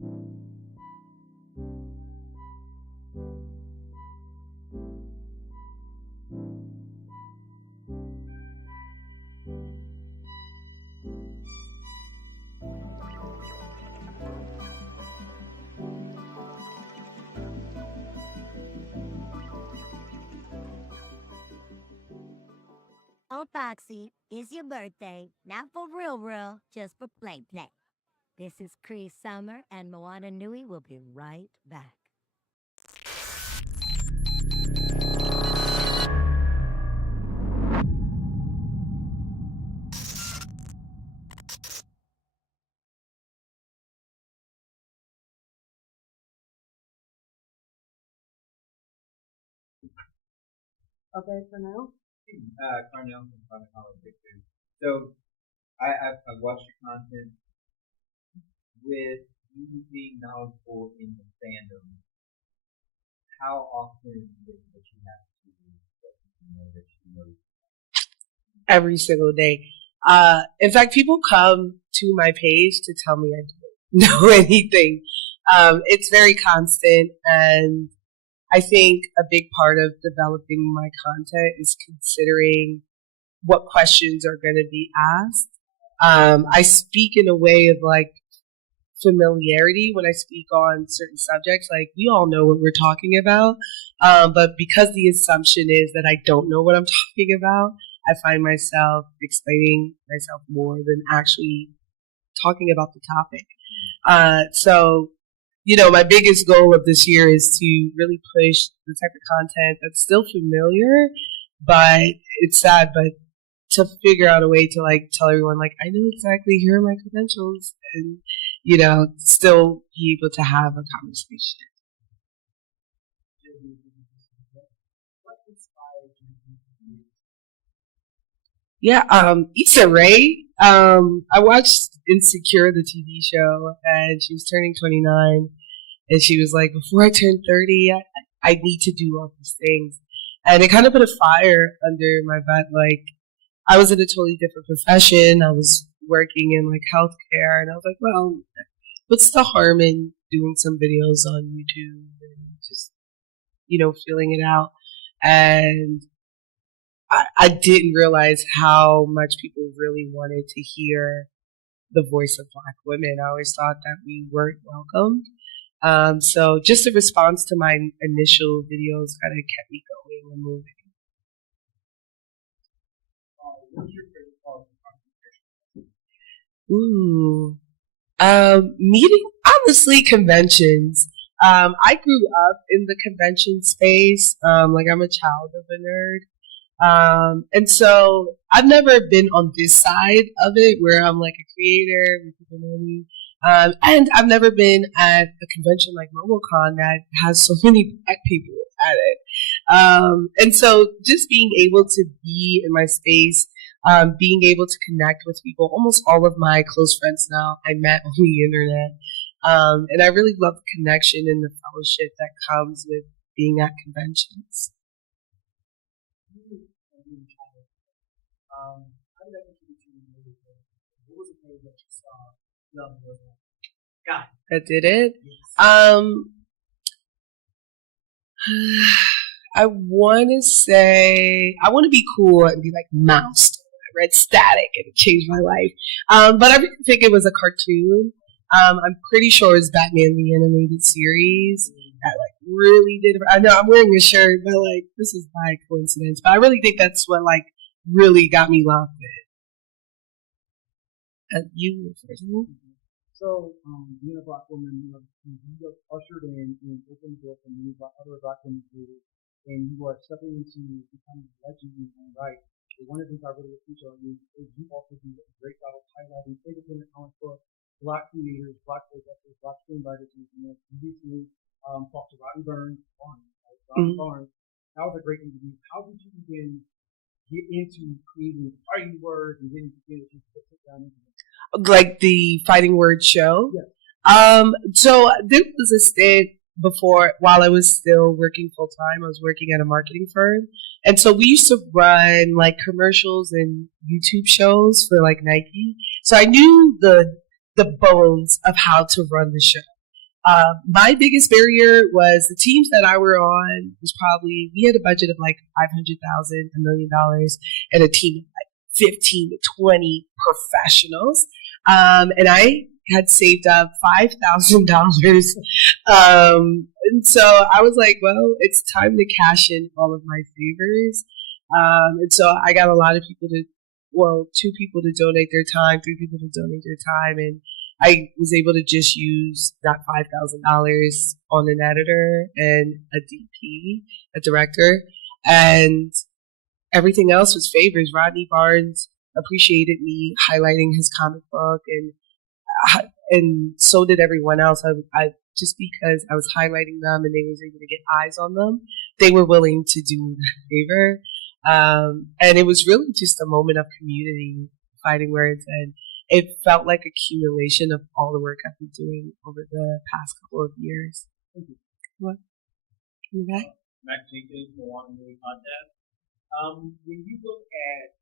Oh, Foxy, it's your birthday. Not for real, just for play. This is Cree Summer, and Moana Nui will be right back. Okay, for now. Carnell from Comic Con Pictures. So I've watched your content with you being knowledgeable in the fandom. How often that you have to let people know that you know? Every single day. In fact, people come to my page to tell me I don't know anything. It's very constant, and I think a big part of developing my content is considering what questions are going to be asked. I speak in a way of like familiarity when I speak on certain subjects. Like, we all know what we're talking about, but because the assumption is that I don't know what I'm talking about, I find myself explaining myself more than actually talking about the topic. So, my biggest goal of this year is to really push the type of content that's still familiar, but it's sad, but to figure out a way to like tell everyone, like, I know exactly, here are my credentials, and, still be able to have a conversation. Yeah, Issa Rae. I watched Insecure, the TV show, and she was turning 29, and she was like, before I turn 30, I need to do all these things. And it kind of put a fire under my butt. Like, I was in a totally different profession. I was working in like healthcare, and I was like, well, what's the harm in doing some videos on YouTube and just, feeling it out? And I didn't realize how much people really wanted to hear the voice of Black women. I always thought that we weren't welcomed. So just a response to my initial videos kind of kept me going and moving. What's your favorite part of the meeting, honestly, conventions. I grew up in the convention space. Like, I'm a child of a nerd. And so I've never been on this side of it where I'm like a creator, where people know me. And I've never been at a convention like MomoCon that has so many Black people at it. And so just being able to be in my space, being able to connect with people, almost all of my close friends now I met on the internet. And I really love the connection and the fellowship that comes with being at conventions. That did it? I want to say, I want to be cool and be like Mouse. I read Static and it changed my life. But I really think it was a cartoon. I'm pretty sure it's Batman the Animated Series. That like really did. I know I'm wearing a shirt, but like this is by coincidence. But I really think that's what like really got me locked in. You first. So, being a Black woman, you ushered in and opened the door for many other Black women creators, and you are stepping into becoming a legend in your own right. So one of the things I really appreciate is you also do a great job of highlighting independent talent for Black creators, Black directors, Black screenwriters, and you recently talked to Rodney Burns, Barnes. That was a great interview. How did you begin get into creating fighting words and then begin to sit down into it? Like the Fighting Word show. Yeah. So there was a stint before, while I was still working full time. I was working at a marketing firm, and so we used to run like commercials and YouTube shows for like Nike. So I knew the bones of how to run the show. My biggest barrier was the teams that I were on was probably, we had a budget of like $500,000, $1 million, and a team of like 15 to 20 professionals. And I had saved up $5,000. And so I was like, well, it's time to cash in all of my favors. And so I got a lot of people two people to donate their time, 3 people to donate their time. And I was able to just use that $5,000 on an editor and a DP, a director, and everything else was favors. Rodney Barnes appreciated me highlighting his comic book, and so did everyone else. I just because I was highlighting them and they was able to get eyes on them, they were willing to do me that favor. And it was really just a moment of community, fighting words, and it felt like accumulation of all the work I've been doing over the past couple of years. Thank you. What? Okay. Max Jenkins, Moana Nui Podcast. When you look at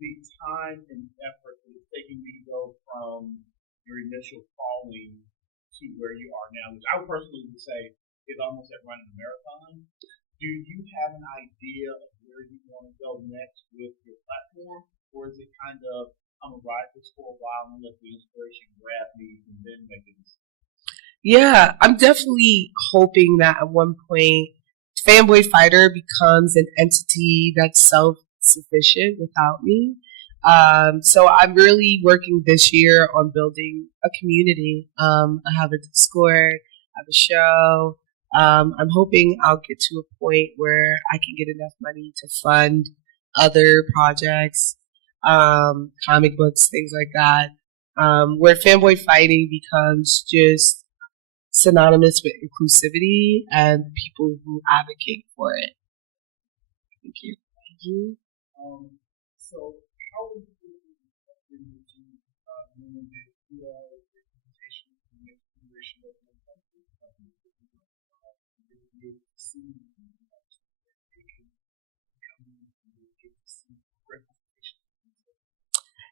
the time and effort that it's taken you to go from your initial calling to where you are now, which I would personally would say is almost like running a marathon, do you have an idea of where you want to go next with your platform? Or is it kind of, I'm going to ride this for a while and let the inspiration grab me and then make a decision? Yeah, I'm definitely hoping that at one point Fanboy Fighter becomes an entity that's self-sufficient without me. So I'm really working this year on building a community. I have a Discord, I have a show. I'm hoping I'll get to a point where I can get enough money to fund other projects, comic books, things like that, where fanboy fighting becomes just synonymous with inclusivity and people who advocate for it. Thank you. Thank you. So how would you manage the representation of the next generation of young countries to see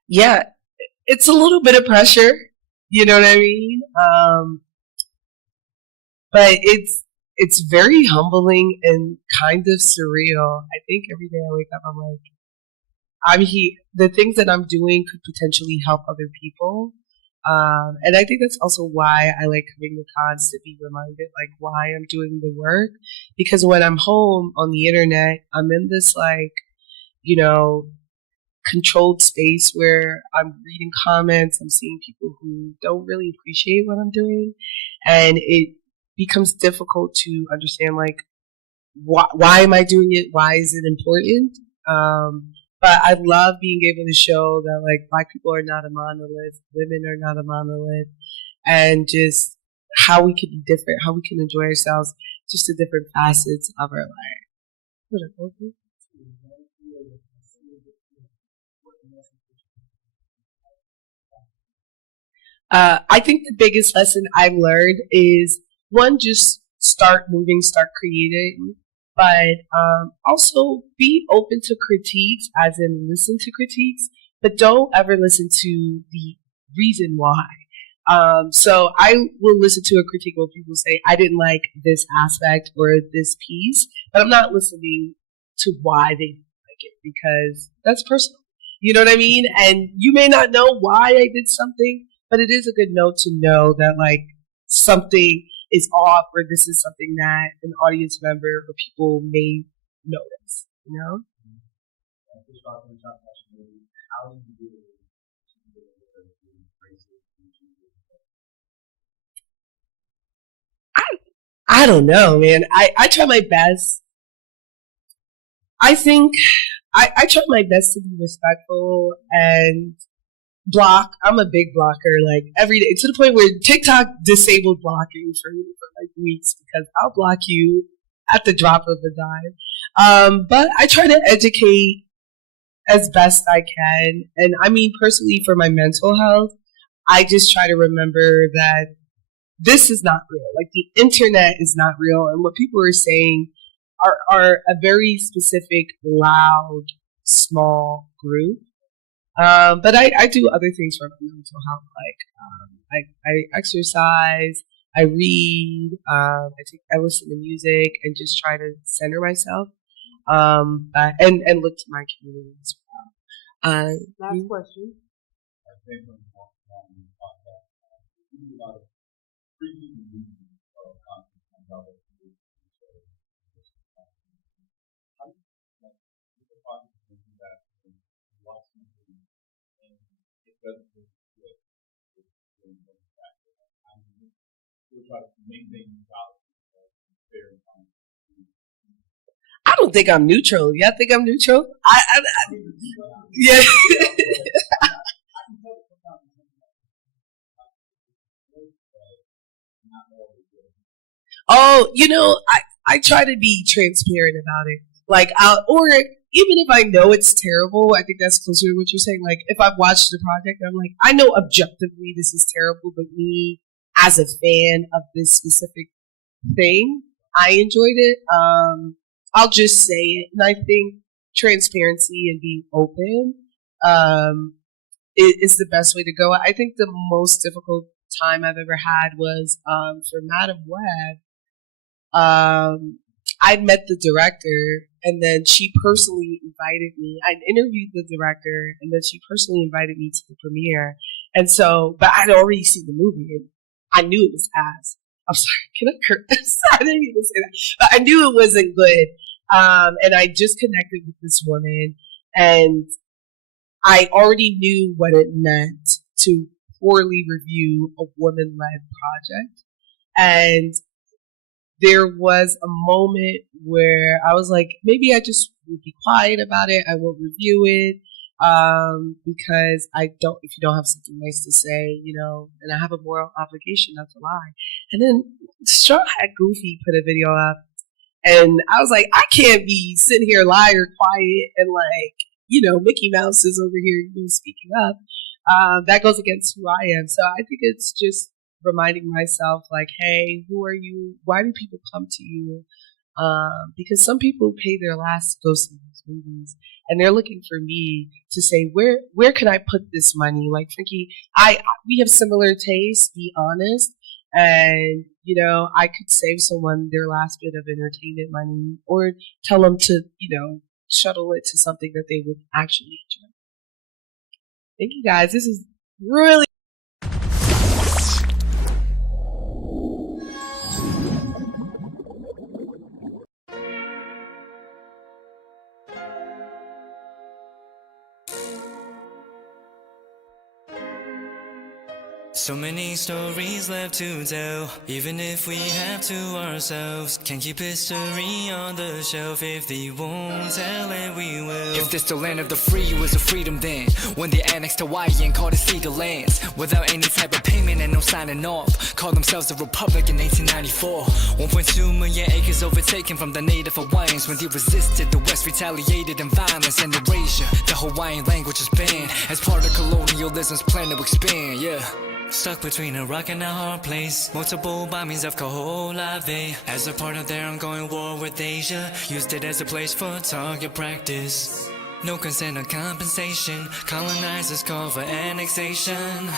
Yeah, it's a little bit of pressure, you know what I mean? But it's very humbling and kind of surreal. I think every day I wake up, I'm like, I'm here. The things that I'm doing could potentially help other people. And I think that's also why I like coming to cons, to be reminded like why I'm doing the work. Because when I'm home on the internet, I'm in this like, controlled space where I'm reading comments, I'm seeing people who don't really appreciate what I'm doing, and it becomes difficult to understand like why am I doing it? Why is it important? But I love being able to show that like Black people are not a monolith, women are not a monolith, and just how we can be different, how we can enjoy ourselves, just the different facets of our life. I think the biggest lesson I've learned is one, just start moving, start creating, but also be open to critiques, as in listen to critiques, but don't ever listen to the reason why. So I will listen to a critique where people say, I didn't like this aspect or this piece, but I'm not listening to why they didn't like it, because that's personal. You know what I mean? And you may not know why I did something, but it is a good note to know that like something is off, or this is something that an audience member or people may notice, you know? I don't know, man. I try my best. I think I try my best to be respectful and block. I'm a big blocker, like every day, to the point where TikTok disabled blocking for me for like weeks, because I'll block you at the drop of a dime. But I try to educate as best I can. And I mean, personally, for my mental health, I just try to remember that this is not real. Like the internet is not real. And what people are saying are a very specific, loud, small group. But I do other things for my mental health, like I exercise, I read, I listen to music, and just try to center myself, and look to my community as well. Last question. I think on the podcast, we do a lot of previews and reviews of content on Bravo. How do you like the process of doing that and watch something and it doesn't look good? It's really important factor. I mean, still try to maintain neutrality, fair and fun. I don't think I'm neutral. Y'all think I'm neutral? Yeah. Oh, I try to be transparent about it. Like, or even if I know it's terrible, I think that's closer to what you're saying. Like, if I've watched the project, I'm like, I know objectively this is terrible, but me as a fan of this specific thing, I enjoyed it. I'll just say it, and I think transparency and being open is the best way to go. I think the most difficult time I've ever had was for Madam Web. I'd met the director, and then she personally invited me. I'd interviewed the director, and then she personally invited me to the premiere. And so, but I'd already seen the movie, and I knew it was ass. I'm sorry, can I curse? I didn't even say that. But I knew it wasn't good. And I just connected with this woman, and I already knew what it meant to poorly review a woman-led project. And there was a moment where I was like, maybe I just would be quiet about it. I won't review it. Because if you don't have something nice to say, and I have a moral obligation not to lie. And then Straw Hat Goofy put a video up, and I was like, I can't be sitting here lying or quiet and Mickey Mouse is over here speaking up. That goes against who I am. So I think it's just reminding myself, like, hey, who are you? Why do people come to you? Because some people pay their last to go see these movies, and they're looking for me to say, where can I put this money? Like, Frankie, we have similar tastes, be honest, and I could save someone their last bit of entertainment money, or tell them to shuttle it to something that they would actually enjoy. Thank you guys. This is really So many stories left to tell, even if we have to ourselves. Can't keep history on the shelf. If they won't tell it, we will. If this the land of the free, was a freedom then, when they annexed Hawaii and called it Cedar Lands, without any type of payment and no signing off, called themselves a republic in 1894. 1.2 million acres overtaken from the native Hawaiians. When they resisted, the West retaliated in violence and erasure. The Hawaiian language is banned as part of colonialism's plan to expand, yeah. Stuck between a rock and a hard place. Multiple bombings of Kaho'olawe as a part of their ongoing war with Asia. Used it as a place for target practice. No consent or compensation. Colonizers call for annexation.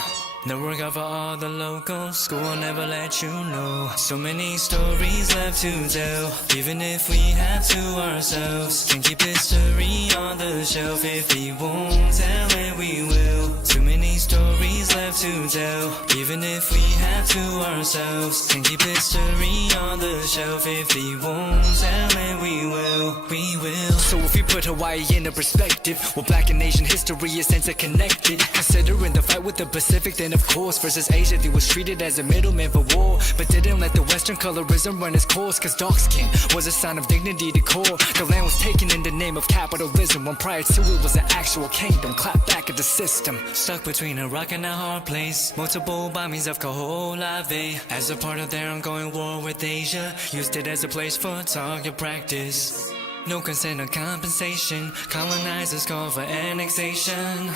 No regard for all the locals. School will never let you know. So many stories left to tell, even if we have to ourselves. Can't keep history on the shelf. If we won't tell it, we will. Too many stories left to tell, even if we have to ourselves. Can't keep history on the shelf. If we won't tell it, we will. We will. So if you put Hawaii into perspective, well, Black and Asian history is interconnected. Considering the fight with the Pacific, then of course, versus Asia, they was treated as a middleman for war, but didn't let the Western colorism run its course, cause dark skin was a sign of dignity to core. The land was taken in the name of capitalism, when prior to it was an actual kingdom. Clap back at the system. Stuck between a rock and a hard place. Multiple bombings of Kaho'olawe as a part of their ongoing war with Asia. Used it as a place for target practice. No consent or compensation. Colonizers call for annexation.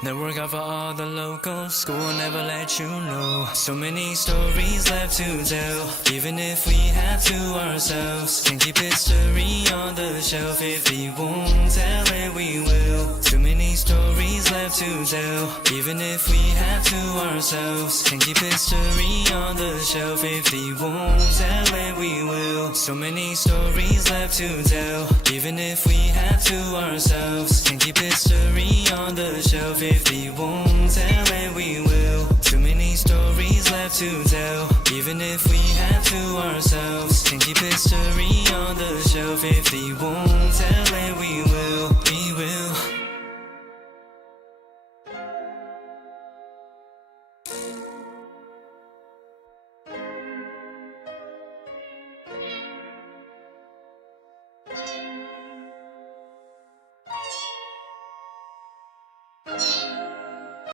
Network out for all the locals, school will never let you know. So many stories left to tell, even if we have to ourselves. Can keep history on the shelf, if we won't tell it we will. Too many stories left to tell, even if we have to ourselves. Can keep history on the shelf, if we won't tell it we will. So many stories left to tell, even if we have to ourselves. Can keep history on the shelf, if we won't tell it we will. Too many stories left to tell, even if we have to ourselves. Can keep history on the shelf, if we won't tell it we will. We will.